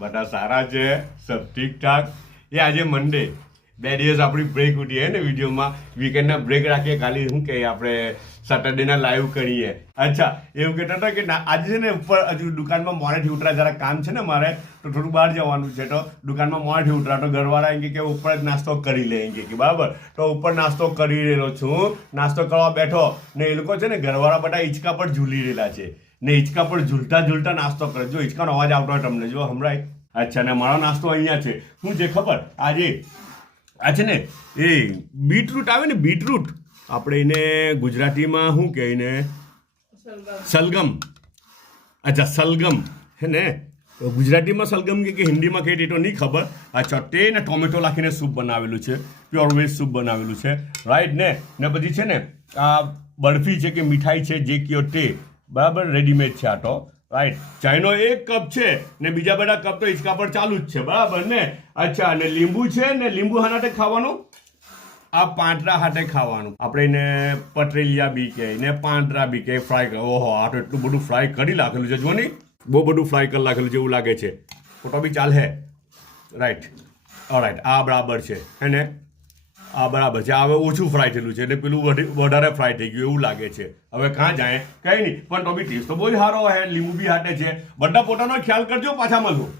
બધા સારા છે, સબ ઠીક ઠાક. એ આજે મંડે 2 દિવસ આપણી બ્રેક ઉઠી હે ને વિડીયોમાં. વીકેન્ડના બ્રેક રાખીએ, ખાલી શું કહીએ આપણે સેટરડેના લાઈવ કરીએ. અચ્છા, એવું કહેતા હતા કે આજે છે ને ઉપર હજુ દુકાનમાં મોડેથી ઉતરા, જરા કામ છે ને મારે, તો થોડું બહાર જવાનું છે, તો દુકાનમાં મોડેથી ઉતરા. તો ઘરવાળા એમ કે ઉપર જ નાસ્તો કરી લે એમ કે બરાબર. તો ઉપર નાસ્તો કરી રહેલો છું, નાસ્તો કરવા બેઠો ને એ લોકો છે ને ઘરવાળા બધા હિંચકા પર ઝૂલી રહેલા છે ને હિંચકા પર ઝૂલતા ઝૂલતા નાસ્તો કરે. જો હિંચકાનો અવાજ આવતો હોય તમને, જો હમણાં. અચ્છા, ને મારો નાસ્તો અહીંયા છે. શું છે ખબર? આ છે ને એ બીટરૂટ આવે ને, બીટરૂટ આપણે એને ગુજરાતીમાં શું કહે એને? સલગમ. અચ્છા, સલગમ હે ને, ગુજરાતીમાં સલગમ કે હિન્દીમાં કહે તો નહીં ખબર. અચ્છા, તે ને ટોમેટો નાખીને સૂપ બનાવેલું છે, પ્યોર વેજ સૂપ બનાવેલું છે, રાઈટ ને પછી છે ને આ બરફી છે કે મીઠાઈ છે, જે કયો તે બરાબર રેડીમેડ છે. આ તો રાઈટ, ચાયનો 1 કપ છે ને બીજા બધા કપ તો હિંચકા પર ચાલુ જ છે, બરાબર ને. અચ્છા, ને લીંબુ છે ને, લીંબુ હાથે ખાવાનું, આ પાંટરા હાથે ખાવાનું. આપણે એને પટરેલિયા બી કહે ને, પાંટરા બી કહે. ફ્રાય કરે. ઓહો, આ તો એટલું બધું ફ્રાય કરી નાખેલું છે, જો નહીં, બહુ બધું ફ્રાય કરી નાખેલું છે એવું લાગે છે. ફોટો બી ચાલે, રાઈટ. રાઈટ, આ બરાબર છે હે ને, આ બરાબર છે. હવે ઓછું ફ્રાય થયેલું છે એટલે પેલું વધારે ફ્રાય થઈ ગયું એવું લાગે છે. હવે કાં જાય કંઈ નહીં, પણ તો બી ટેસ્ટ તો બહુ જ સારો હે. લીંબુ બી હાટે છે. બધા પોતાનો ખ્યાલ કરજો, પાછા મળો.